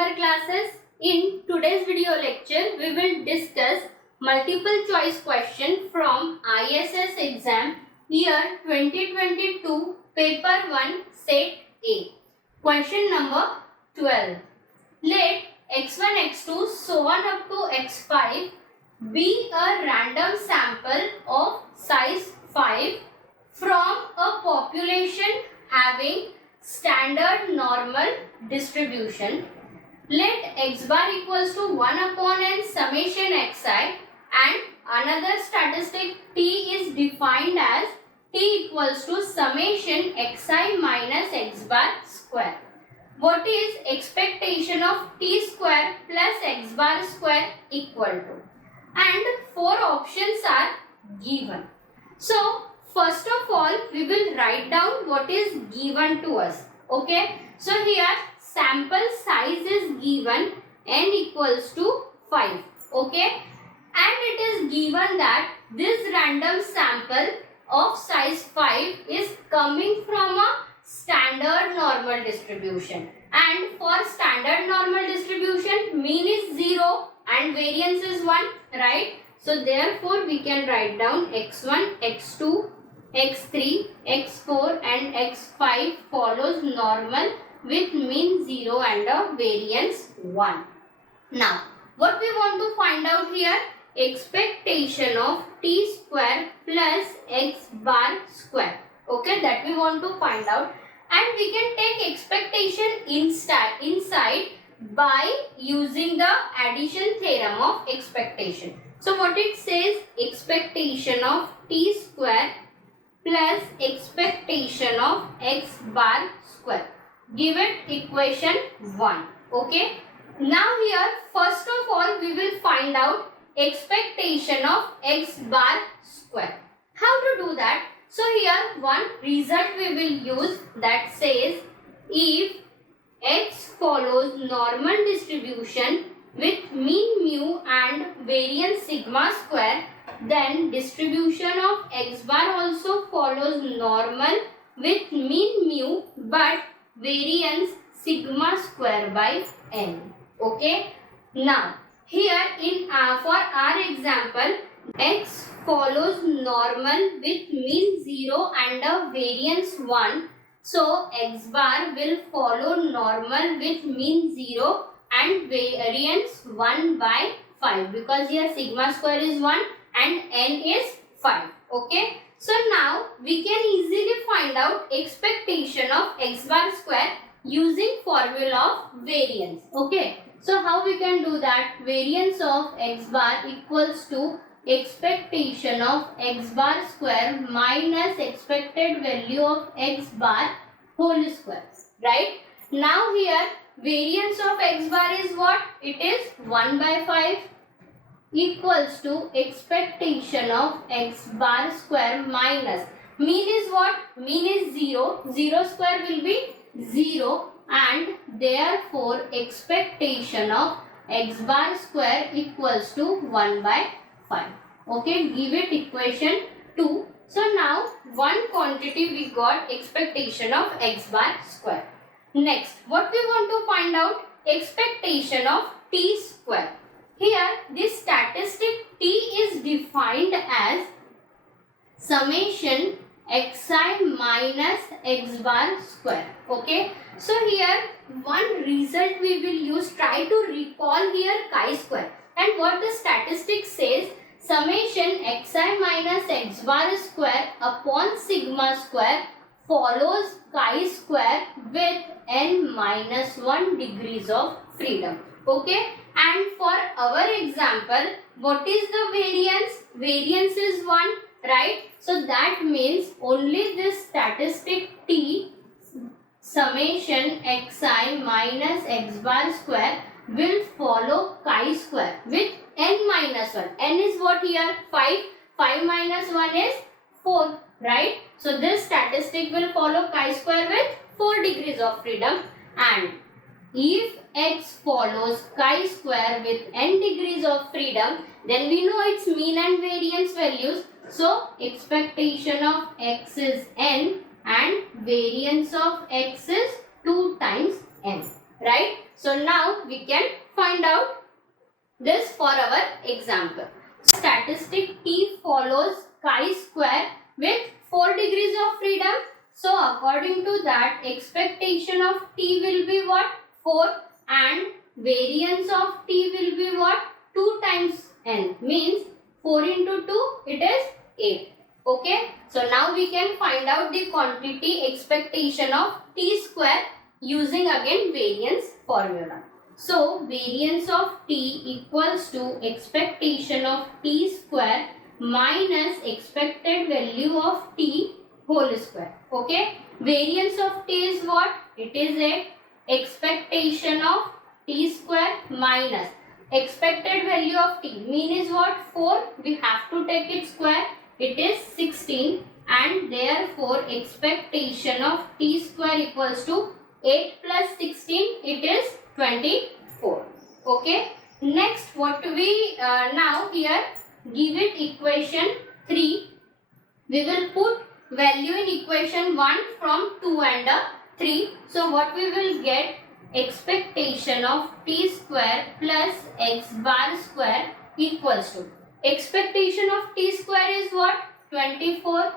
our classes. In today's video lecture, we will discuss multiple choice question from ISS exam year 2022 paper 1 set A. Question number 12. Let x1, x2 so on up to x5 be a random sample of size 5 from a population having standard normal distribution. Let x bar equals to 1 upon n summation xi, and another statistic t is defined as t equals to summation xi minus x bar square. What is expectation of t square plus x bar square equal to? And 4 options are given. So first of all, we will write down what is given to us. Okay. So here sample size is given n equals to 5. Okay. And it is given that this random sample of size 5 is coming from a standard normal distribution. And for standard normal distribution, mean is 0 and variance is 1. Right. So therefore, we can write down x1, x2, x3, x4 and x5 follows normal with mean 0 and a variance 1. Now, what we want to find out here? Expectation of t square plus x bar square. Okay, that we want to find out. And we can take expectation inside by using the addition theorem of expectation. So what it says, expectation of t square plus expectation of x bar square. Give it equation 1. Okay. Now here first of all we will find out expectation of x bar square. How to do that? So here one result we will use that says if x follows normal distribution with mean mu and variance sigma square, then distribution of x bar also follows normal with mean mu but variance sigma square by n. Okay. Now here in for our example, x follows normal with mean 0 and a variance 1. So x bar will follow normal with mean 0 and variance 1 by 5 because here sigma square is 1 and n is 5. Okay. So now we can easily find out expectation of x bar square using formula of variance. Okay. So how we can do that? Variance of x bar equals to expectation of x bar square minus expected value of x bar whole square. Right. Now here variance of x bar is what? It is 1 by 5 equals to expectation of x bar square minus mean is what? Mean is 0. 0 square will be 0 and therefore expectation of x bar square equals to 1 by 5. Okay, give it equation 2. So now one quantity we got expectation of x bar square. Next, what we want to find out? Expectation of t square. Here this statistic t is defined as summation xi minus x bar square. Okay. So here one result we will use, try to recall here chi-square. And what the statistic says, summation xi minus x bar square upon sigma square follows chi-square with n minus 1 degrees of freedom. Okay. And for our example, what is the variance? Variance is 1, right? So that means only this statistic t summation xi minus x bar square will follow chi-square with n minus 1. N is what here? 5. 5 minus 1 is 4, right? So this statistic will follow chi-square with 4 degrees of freedom. And if x follows chi-square with n degrees of freedom, then we know its mean and variance values. So expectation of x is n and variance of x is 2 times n. right? So now we can find out this for our example. Statistic t follows chi-square with 4 degrees of freedom. So according to that, expectation of t will be what? 4, and variance of t will be what? 2 times n, means 4 into 2, it is 8. Okay, so now we can find out the quantity expectation of t square using again variance formula. So variance of t equals to expectation of t square minus expected value of t whole square. Okay, variance of t is what? It is a expectation of t square minus expected value of t. Mean is what? 4. We have to take its square. It is 16, and therefore expectation of t square equals to 8 plus 16, it is 24. Okay. Next, what we now here give it equation 3. We will put value in equation 1 from 2 and 3. So what we will get? Expectation of t square plus x bar square equals to, expectation of t square is what? 24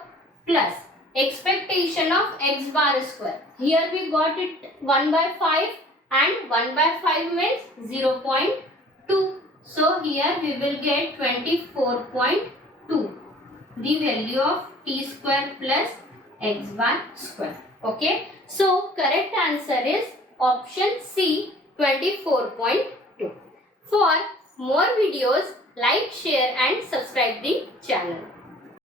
plus expectation of x bar square. Here we got it 1 by 5, and 1 by 5 means 0.2. So here we will get 24.2, the value of t square plus x bar square. Okay. So correct answer is option C, 24.2. For more videos, like, share and subscribe the channel.